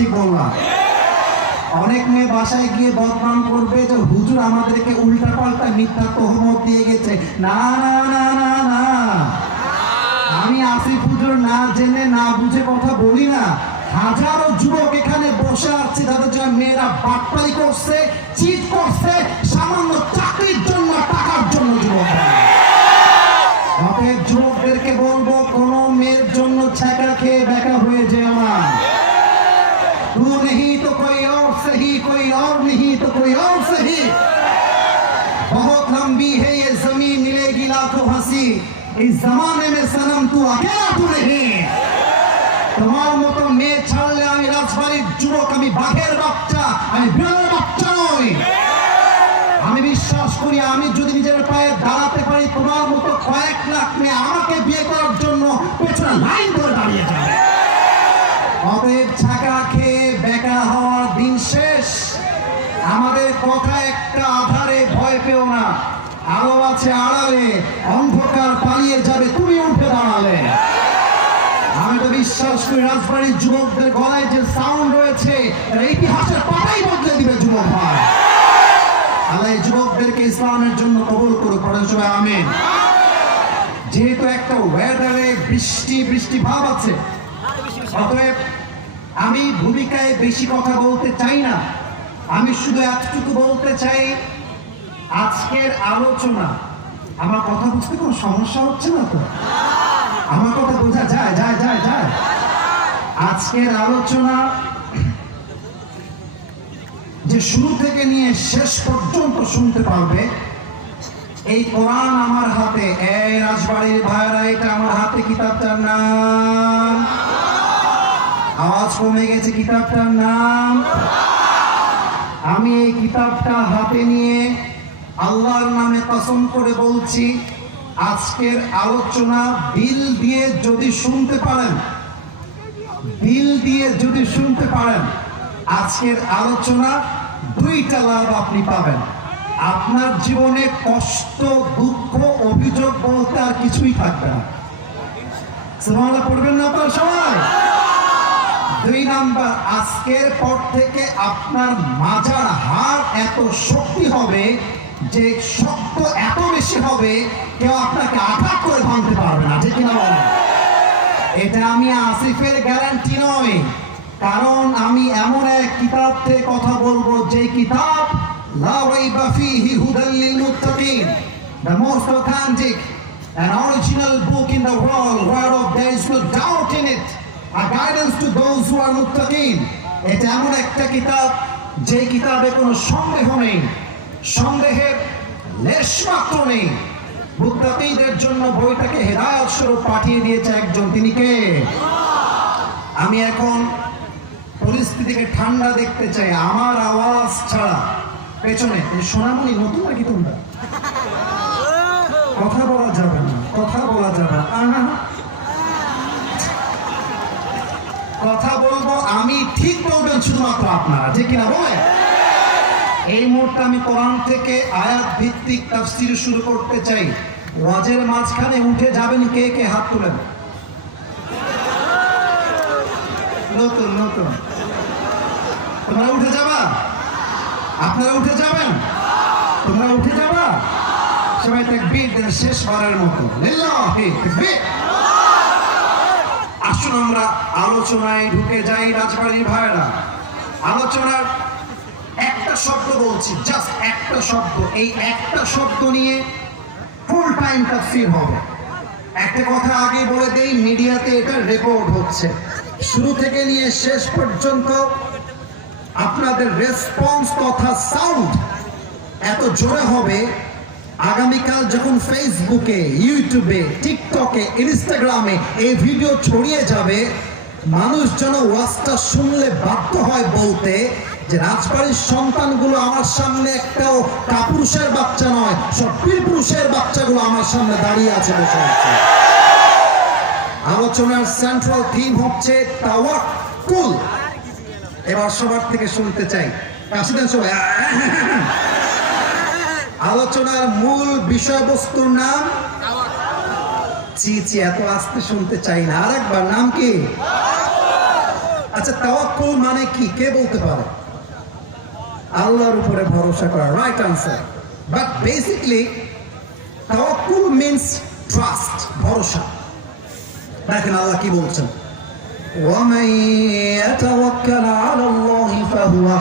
ঠিক বললাম? অনেক মেয়ে বাসায় গিয়ে বদনাম করবে যে হুজুর আমাদেরকে উল্টা পাল্টা মিথ্যা তহমত দিয়ে গেছে। না না না না না, আমি আসিফ হুজুর না জেনে না বুঝে কথা বলি না। হাজারো যুবক এখানে বসে আছে যাদের জন্য মেয়েরা বাটপারি করছে, চিট করছে, সামান্য চাকরির জন্য, টাকার জন্য যুবক। অতএব যুবকদেরকে বলবো, কোন মেয়ের জন্য ছ্যাঁকা খেয়ে বেকা হয়ে যেও না। तू नहीं तो कोई और सही, कोई और नहीं तो कोई और सही। बहुत लंबी है ये जमीन, मिलेगी लाखों हंसी, इस जमाने में सनम तू अकेला तू नहीं। তোমার মতো মেয়ে ছাড়লে আমি রাজবাড়ির যুবক, আমি বাঘের বাচ্চা, আমি বিড়ালের বাচ্চা নই। আমি বিশ্বাস করি আমি যদি নিজের পায়ে দাঁড়াতে পারি, তোমার মতো কয়েক লাখ মেয়ে আমাকে বিয়ে করার জন্য পেছনে লাইন ধরে দাঁড়িয়ে যাবে। অতএব ছাকা খেয়ে বেকা হওয়ার দিন শেষ। আমাদের কথা একটা, আধারে ভয় পেও না, আলো আছে আড়ালে, অন্ধকার পালিয়ে যাবে তুমি উঠে দাঁড়ালে। আমি তো বিশ্বাস করি রাজবাড়ির যুবকদের গলায় যে সাউন্ড রয়েছে, ইতিহাসের পাতাই বদলে দিবে যুবক ভাই। আল্লাহ যুবকদেরকে ইসলামের জন্য কবুল করুক, পড়েন সবাই আমিন। যেহেতু একটা ওয়েদারে বৃষ্টি বৃষ্টি ভাব আছে, অতএব আমি ভূমিকায় বেশি কথা বলতে চাই না। আমি শুধু এতটুকু বলতে চাই, আজকের আলোচনা, আমার কথা বুঝতে কোনো সমস্যা হচ্ছে না তো? আমার কথা বোঝা যায় যায় যায় যায় আজকের আলোচনা যে শুরু থেকে নিয়ে শেষ পর্যন্ত শুনতে পারবে, এই কোরআন আমার হাতে। এই রাজবাড়ির ভাইরা, এটা আমার হাতে। কিতাবটার নাম, আওয়াজ কমে গেছে, কিতাবটার নাম। আমি এই কিতাবটা হাতে নিয়ে আল্লাহর নামে কসম করে বলছি, আজকের আলোচনা দিল দিয়ে যদি শুনতে পারেন, দিল দিয়ে যদি শুনতে পারেন, আজকের আলোচনা দুইটা লাভ আপনি পাবেন। আপনার জীবনে কষ্ট, দুঃখ, অভিযোগ বলতে আর কিছুই থাকবে না। সুবহানাল্লাহ পড়বেন না আপনারা সবাই? দুই নাম্বার, আজকের পর থেকে আপনার মাজার হাড় এত শক্তি হবে যে শক্ত এত বেশি হবে, কেউ আপনাকে আঘাত করে ভাঙতে পারবে না। যে কিনা বলেন? এটা আমি আসিফের গ্যারান্টি নয়, কারণ আমি এমন এক কিতাব থেকে কথা বলবো যে কিতাব লা রাইবা ফীহি হুদাল লিল মুত্তাকিন, the most authentic and original book in the world whereof there is no doubt in it, a guidance to those who are muttaqin। এটা এমন একটা কিতাব যে কিতাবে কোনো সন্দেহ নেই, সন্দেহের লেশ মাত্র নেই। মুত্তাকিদের জন্য বইটাকে হেদায়েত স্বরূপ পাঠিয়ে দিয়েছে একজন, তিনি কে? আমি এখন পরিস্থিতিকে ঠান্ডা দেখতে চাই, আমার আওয়াজ ছাড়া পেছনে। সোনামণি নতুন নাকি তোমরা? কথা বলা যাবে না, কথা বলা যাবে না। কথা বলবো আমি, ঠিক বলবেন শুধুমাত্র আপনারা, যে কিনা বলে। এই মুহূর্তে আমি কোরআন থেকে আয়াত ভিত্তিক তাফসীর শুরু করতে চাই। ওয়াজের মাঝখানে উঠে যাবেন কে কে? হাত তুলেন। নতুন নতুন তোমরা উঠে যাবা? আপনারা উঠে যাবেন? তোমরা উঠে যাবা? সবাই তাকবীর দেন শেষবারের মতো, লিল্লাহি তাকবীর। আসুন আমরা আলোচনায় ঢুকে যাই। রাজবাড়ির ভাইরা, আলোচনার একটা শব্দ বলছি, জাস্ট একটা শব্দ। এই একটা শব্দ নিয়ে ফুল টাইম তাফসীর হবে। একটা কথা আগে বলে দেই, মিডিয়াতে এটা রেকর্ড হচ্ছে। শুরু থেকে নিয়ে শেষ পর্যন্ত আপনাদের রেসপন্স তথা সাউন্ড এত জোরে হবে, আগামীকাল যখন ফেসবুকে, ইউটিউবে, টিকটকে, ইনস্টাগ্রামে এই ভিডিও ছড়িয়ে যাবে, মানুষ যেন ওয়াজটা শুনলে বাধ্য হয় বলতে যে রাজবাড়ির সন্তানগুলো আমার সামনে একটাও কাপুরুষের বাচ্চা নয়, সব বীর পুরুষের বাচ্চাগুলো আমার সামনে দাঁড়িয়ে আছে, বসে আছে। আলোচনার সেন্ট্রাল থিম হচ্ছে তাওয়াক্কুল। এবার সবার থেকে শুনতে চাই, আসেন সবাই। আলোচনার মূল বিষয়বস্তুর নাম, জি জি এত আস্তে শুনতে চাই না, আরেকবার, নাম কি? আচ্ছা তাওয়াক্কুল মানে কি, কে বলতে পারে? আল্লাহর উপরে ভরসা করা, রাইট আনসার। বাট বেসিকলি তাওয়াক্কুল মিন্স ট্রাস্ট, ভরসা। দেখেন আল্লাহ কি বলছেন, ওয়া মান ইয়াতাওয়াক্কাল আলা আল্লাহি ফাহুয়া